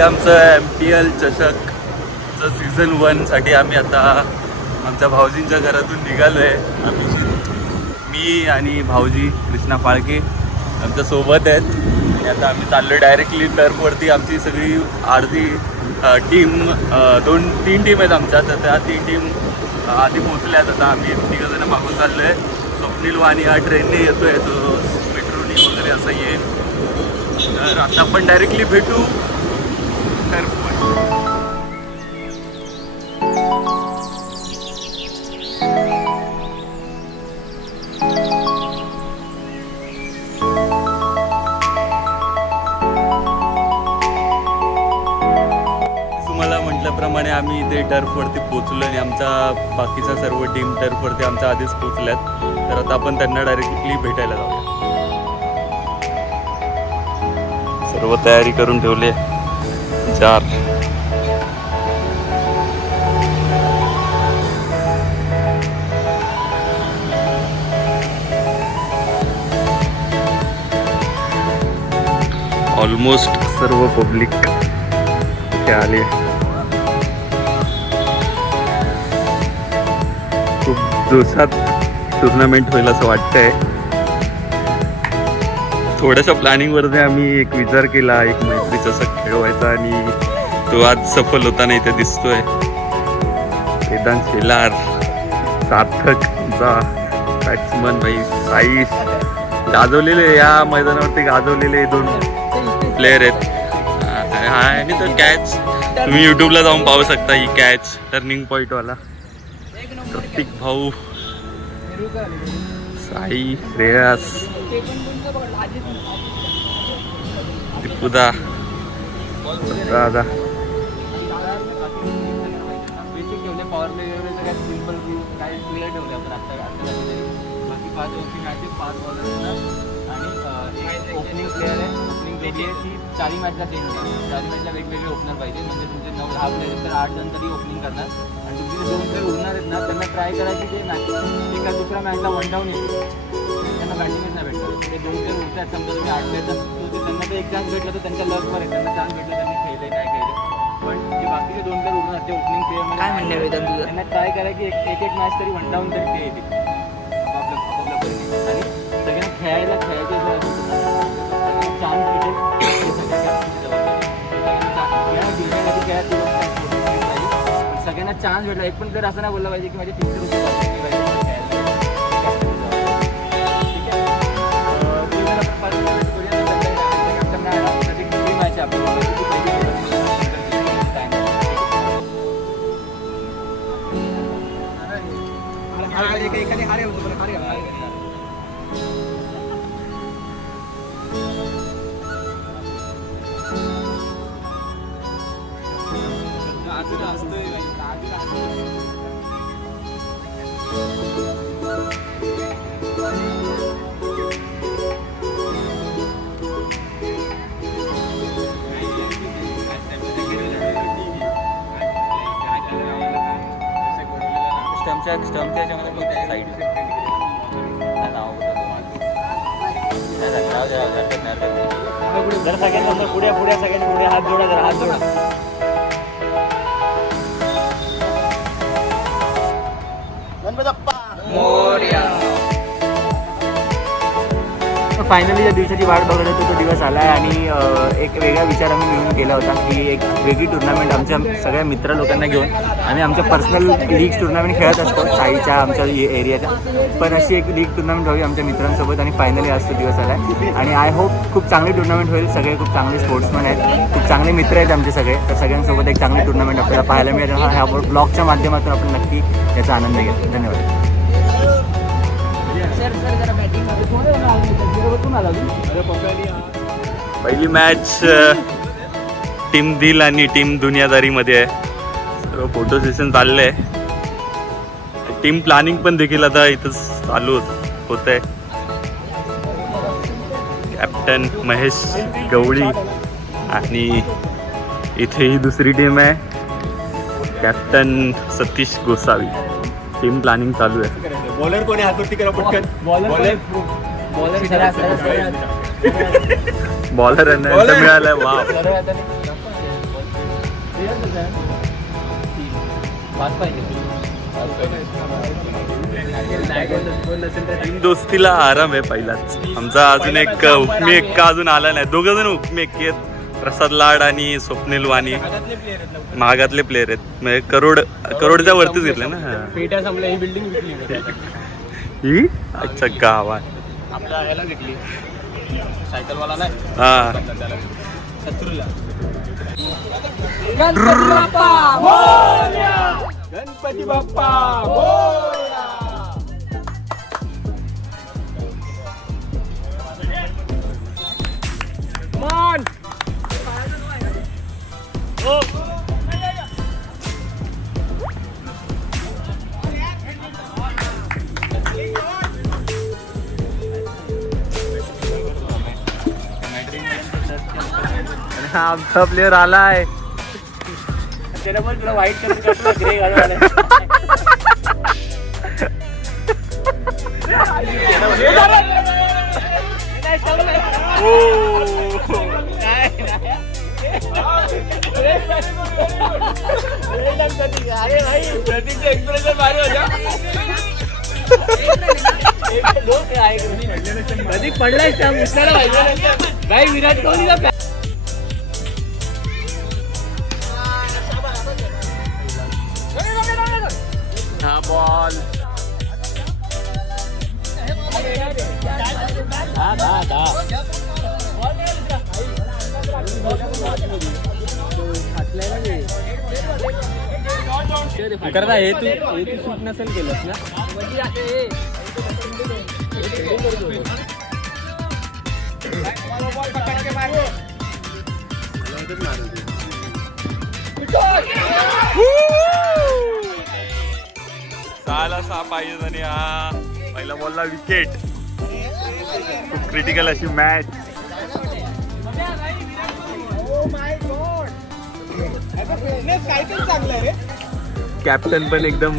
आमचं MPL चषकचं season 1 साठी आम्ही आता आमच्या भाऊजींच्या घरातून निघालो आहे. मी आणि भाऊजी कृष्णा फाळके आमच्या सोबत आहेत आणि आता आम्ही चाललो डायरेक्टली टर्फवरती. आमची सगळी अर्धी टीम 2-3 टीम आहेत आमच्या, तर त्या 3 टीम आधी पोचल्यात. आता आम्ही 3 जण मागून चाललो आहे. स्वप्नील वाणी हा ट्रेनने येतो आहे, तो मेट्रोनी वगैरे असंही आहे. तर आता आपण डायरेक्टली भेटू टर्फवर. म्हटल्याप्रमाणे आम्ही इथे टर्फवरती पोचलो आणि आमच्या बाकीच्या सर्व टीम टर्फवरती आमच्या आधीच पोचल्यात. तर आता आपण त्यांना डायरेक्टली भेटायला जाऊया. सर्व तयारी करून ठेवले. 4 ऑलमोस्ट सर्व पब्लिक इथे आले. खूप जोशात टुर्नामेंट होईल असं वाटतंय. थोड्याशा प्लॅनिंगवरती आम्ही एक विचार केला, एक मैत्री चषक खेळवायचा आणि तो आज सफल होताना इथे दिसतोय. वेदांत शेलार, सार्थक आमचा बॅट्समन भाई, साई गाजवलेले या मैदानावरती गाजवलेले 2 प्लेयर आहेत. आणि तो कॅच तुम्ही यूट्यूबला जाऊन पाहू शकता. ही कॅच टर्निंग पॉईंटवाला प्रतीक भाऊ, साई, श्रेयस, दीपुदा, दादा. चारी मॅचला चेंज करा. 4 मॅचला वेगवेगळे ओपनर पाहिजे, म्हणजे तुमचे 9-10 प्लेयर तर 8 जण तरी ओपनिंग करणार. आणि तुमचे 2 प्लेयर उरणार आहेत ना, त्यांना ट्राय करा की ते मॅच एका दुसऱ्या मॅचला 1 डाऊन येतो, त्यांना बॅटिंगच नाही भेटतात. ते 2 प्लेयर उरतात. समजा तुम्ही 8 प्लेयर त्यांना तर एक चान्स भेटला तर त्यांच्या लकवर आहे, त्यांना चान्स भेटला त्यांनी खेळले नाही खेळले. पण जे बाकीचे 2 प्लेयर उरणार ते ओपनिंग प्लेअरमध्ये त्यांना ट्राय करा की एक मॅच तरी 1 डाऊन तरी ते येतील आपापल्या परीने. आणि सगळ्यांना खेळायचे चान्स भेटेल. सगळ्यांना चान्स भेटला. एक पण प्लेअर असं नाही बोलला पाहिजे की माझे 300 रुपये स्टम्पच्या याच्यामध्ये कोणत्या साईड जर सगळ्यांना पुढे सगळ्यांनी पुढे हात जोडा, जरा हात जोडा. फायनली ज्या दिवसाची वाट बघत होतो तो दिवस आला आहे आणि एक वेगळा विचार आम्ही मिळून केला होता की एक वेगळी टुर्नामेंट आमच्या सगळ्या मित्र लोकांना घेऊन आम्ही आमच्या पर्सनल लीग टुर्नामेंट खेळत असतो साईच्या आमच्या एरियाच्या, पण अशी एक लीग टुर्नामेंट व्हावी आमच्या मित्रांसोबत. आणि फायनली आज तो दिवस आला आहे आणि आय होप खूप चांगली टुर्नामेंट होईल. सगळे खूप चांगले स्पोर्ट्समॅन आहेत, खूप चांगले मित्र आहेत आमचे सगळे. तर सगळ्यांसोबत एक चांगली टुर्नामेंट आपल्याला पाहायला मिळेल. ह्या ब्लॉगच्या माध्यमातून आपण नक्की याचा आनंद घेऊ. धन्यवाद. पहिली मॅच टीम दिल आणि टीम दुनियादारीमध्ये आहे. सर्व फोटो सेशन चाललं आहे. टीम प्लॅनिंग पण देखील आता इथं चालू होत आहे. कॅप्टन महेश गवळी आणि इथे ही दुसरी टीम आहे, captain Satish Gosavi. Team planning चालू आहे. बॉलर कोणी हातवरती करा पटकन. बॉलर मिळालाय. वाव. पाच पाहिजे टीम दोस्तीला आराम आहे पहिलाच. आमचा अजून एक उपमी एक्का अजून आला नाही. दोघं जण उपमी एक्के आहेत, प्रसाद लाड आणि स्वप्नील वाणी. महागातले प्लेयर आहेत, म्हणजे करोडच्या वरतीच घेतले ना. पेट्या संपल्या, ही बिल्डिंग विकली ही अच्छा गावात आपल्या ह्याला विकली, सायकलवाला नाही हा. शत्रूला. गणपती बाप्पा मोरया. मान आमचा प्लेअर आलाय. त्याला पण तुला वाईट कलर ग्रे घालून अरे भाई प्रतीकचं एक्सप्रेशन भारी होता. प्रतीक पडलाय त्या मुसल्याला पाहिजे भाई. विराट कोहलीला हा बॉल करता हे तू शूट नसेल केलंस ना. सहाला 6 पाहिजे आणि हा पहिला बॉलला विकेट. खूप क्रिटिकल अशी मॅच. कॅप्टन पण एकदम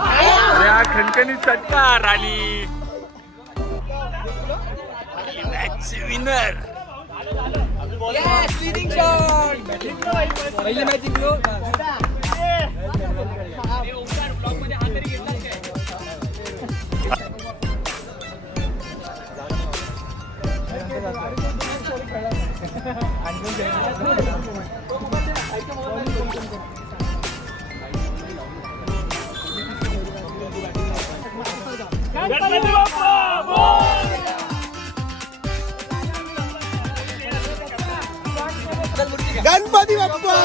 अरे हा खणखणीत षटकार आली. Match winner. पहिले मॅच जिंकलो. गणपती बाप्पा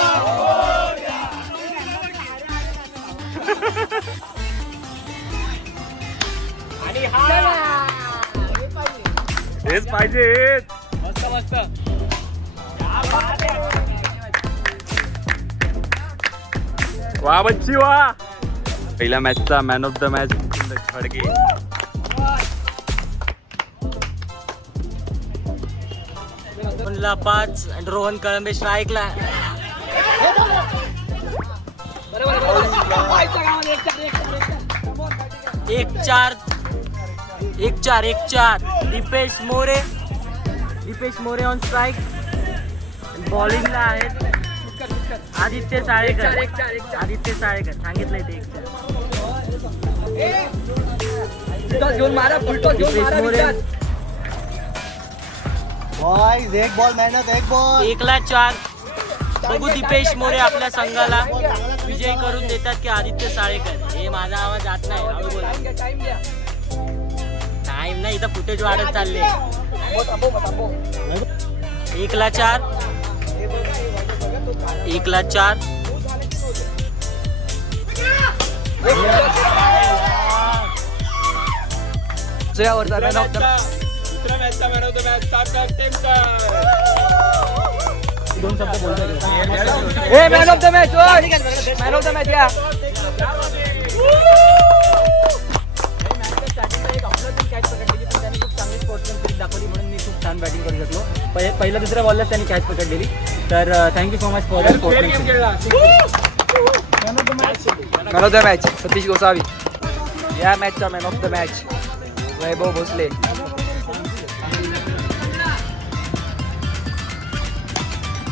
हेच पाहिजे. मस्त मस्त. वा बच्ची वा. पहिल्या मॅचचा man of the match Khadke. रोहनला 5 आणि रोहन कळंबे स्ट्राईकला. एक चार दीपेश मोरे ऑन स्ट्राईक. बॉलिंगला आहेत आदित्य साळेकर सांगितलंय ते. बॉयज एक बॉल मेहनत, एक बॉल. 1-4. बघू दीपेश मोरे आपल्या संघाला विजयी करून देतात की आदित्य साळेकर. हे माझा आवाज जात नाही, हळू बोला. टाइम नाही, इथं फुटेज वाढत चालले. 1-4. दुसऱ्यावरचा मॅन ऑफ द दुसऱ्या मॅचचा मॅन ऑफ द मॅच कॅप्टनचा. दोन शब्द बोलतो. ए man of the match, man of the match या. कॅच पकडलेली पण त्यांनी खूप चांगली स्पोर्ट्समॅनशिप दाखवली म्हणून मी खूप छान बॅटिंग करू शकलो. पहिल्या दुसऱ्या बॉलला त्यांनी कॅच पकडलेली. तर thank you so much for man of the match Satish Gosavi. या मॅचचा मॅन ऑफ द मॅच वैभव भोसले.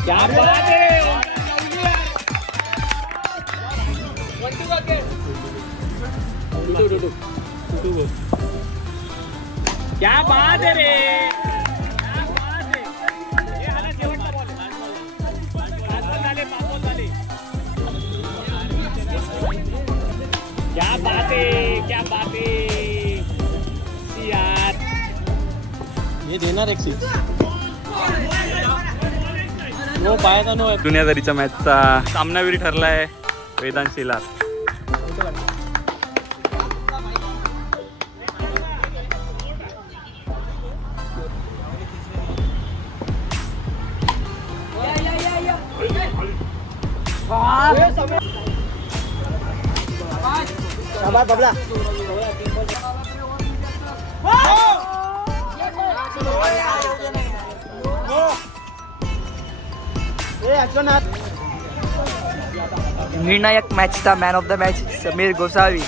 क्या बात है रे, क्या बात है. हे आला शेवटचा बॉल. पाच झाले. क्या बात है यार. हे देणार एक सीट. नो पायाचा नो. दुनियादारीच्या मॅचचा सामनावीर ठरलाय वेदांत शेलार. निर्णायक मॅचचा man of the match Sameer Gosavi.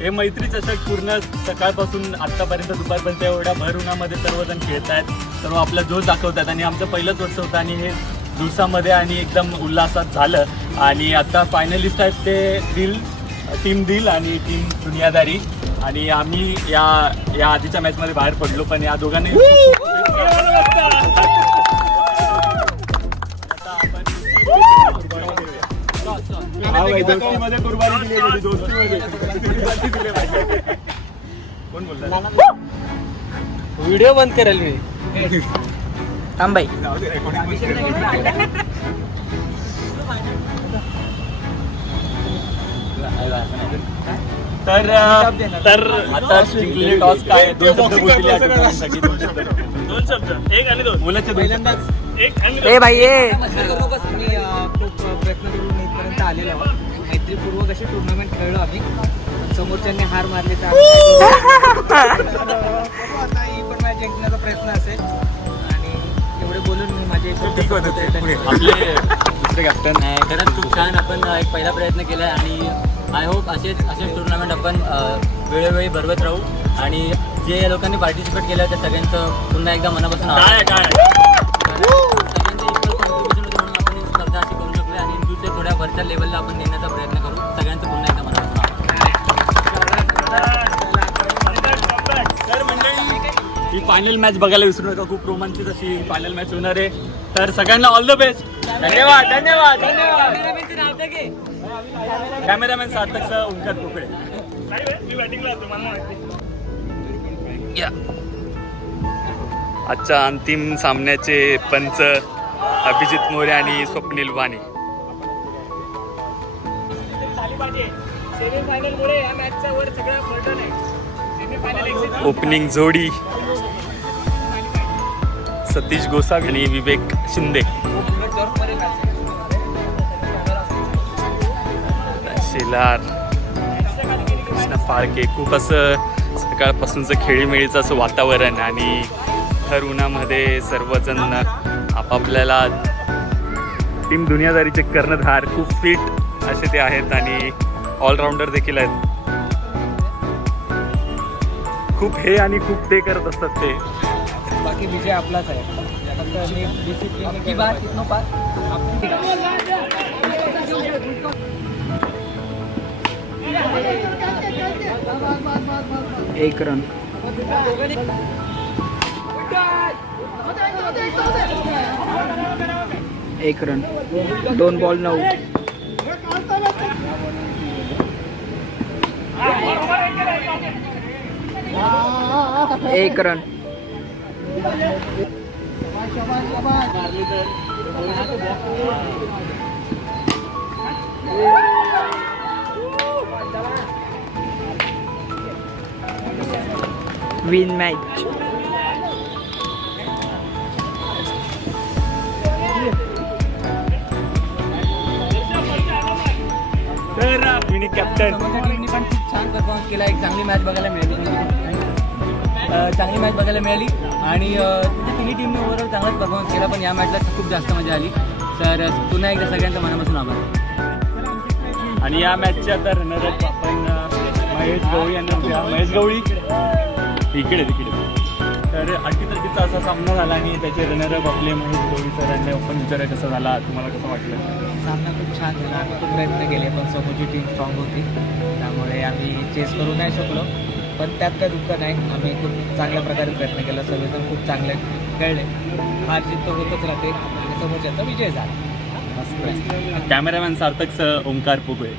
हे मैत्री चषक पूर्ण सकाळपासून आत्तापर्यंत दुपारपर्यंत एवढ्या भर उन्हामध्ये सर्वजण खेळत आहेत. सर्व आपला जोश दाखवतात आणि आमचं पहिलंच वर्ष होतं आणि हे दिवसामध्ये आणि एकदम उल्हासात झालं. आणि आता फायनलिस्ट आहेत ते टीम दिल आणि टीम दुनियादारी. आणि आम्ही या आधीच्या मॅचमध्ये बाहेर पडलो पण या दोघांनी दोस्तीमध्ये कुर्बानी दिली होती. दोस्तीमध्ये कोण बोलला व्हिडिओ बंद करेल मी. थांबाई. तर आता जिंकलेले टॉस काय 2 शब्द बोलतील या टुर्नामेंटसाठी. 2 शब्द. 1 आणि 2. मुलाचे पहिल्यांदाच 1 आणि 2. ए भाई ए. मी खूप प्रयत्न करून इथपर्यंत आलेलो आहोत. मैत्रीपूर्वक अशी टुर्नामेंट खेळलो आम्ही. समोरच्यांनी हार मारली तर आता ही पण मॅच जिंकण्याचा प्रयत्न असेल. आणि एवढे बोलून मी माझे आपले दुसरे कॅप्टन खरंच खूप छान आपण एक पहिला प्रयत्न केला आहे आणि आय होप असेच टुर्नामेंट आपण वेळोवेळी भरवत राहू. आणि जे लोकांनी पार्टिसिपेट केलं त्या सगळ्यांचं पुन्हा एकदा मनापासून सगळ्यांचं इक्वल कॉन्ट्रीब्युशन होतं म्हणून आपण ही स्पर्धा अशी करू शकलो. आणि दुसऱ्या थोड्या वरच्या लेवलला आपण नेण्याचा प्रयत्न करू. सगळ्यांचं पुन्हा एकदा मनापासून तर मंडळी ही फायनल मॅच बघायला विसरू नका. खूप रोमांचित अशी फायनल मॅच होणार आहे. तर सगळ्यांना ऑल द बेस्ट. धन्यवाद. कॅमेरामॅन सार्थक सह ओंकार पोकळे. मी बॅटिंगला होतो, मला माहिती. आजच्या अंतिम सामन्याचे पंच अभिजित मोरे आणि स्वप्नील वाणी. झाली पाहिजे. सेमीफायनल मुळे या मॅचचा वर सगळं बर्डन आहे. सेमीफायनल एक्झिट ओपनिंग जोडी सतीश गोसावी आणि विवेक शिंदे. शेलार कृष्णा फाळके. खूप असं सकाळपासूनचं खेळीमेळीचं असं वातावरण आणि भर उन्हामध्ये सर्वजण आपापल्याला टीम दुनियादारीचे कर्णधार खूप फिट असे ते आहेत आणि ऑलराऊंडर देखील आहेत. खूप हे आणि खूप ते करत असतात ते. बाकी विजय आपलाच आहे. डिसिप्लिन बात इतनो पास. एक रन. एक रन. 2 बॉल 9. एक रन. Win match. तर विनी कॅप्टन. टीमनी पण खूप छान परफॉर्मन्स केला. एक चांगली मॅच बघायला मिळाली. आणि तिन्ही टीमने ओव्हरऑल चांगलाच परफॉर्मन्स केला, पण या मॅचला खूप जास्त मजा आली. तर पुन्हा एकदा सगळ्यांचा मनापासून आभार. आणि या मॅचचे आता रनरअप आपण महेश गवळी यांना घेऊया. महेश गवळी इकडे तर 38-30चा असा सामना झाला आणि त्याचे रनरअप आपले महेश गवळी सरांनी ओपन विचारा कसा झाला, तुम्हाला कसं वाटलं? सामना खूप छान झाला. आम्ही खूप प्रयत्न केले, पण समोरची टीम स्ट्रॉंग होती, त्यामुळे आम्ही चेस करू नाही शकलो. पण त्यात काय दुःख नाही, आम्ही खूप चांगल्या प्रकारे प्रयत्न केला. सगळेजण खूप चांगले खेळले. हार जीत तर होतच राहते आणि समोरच्याचा विजय झाला. कॅमेरामॅन सार्थक सह ओंकार पोगळे.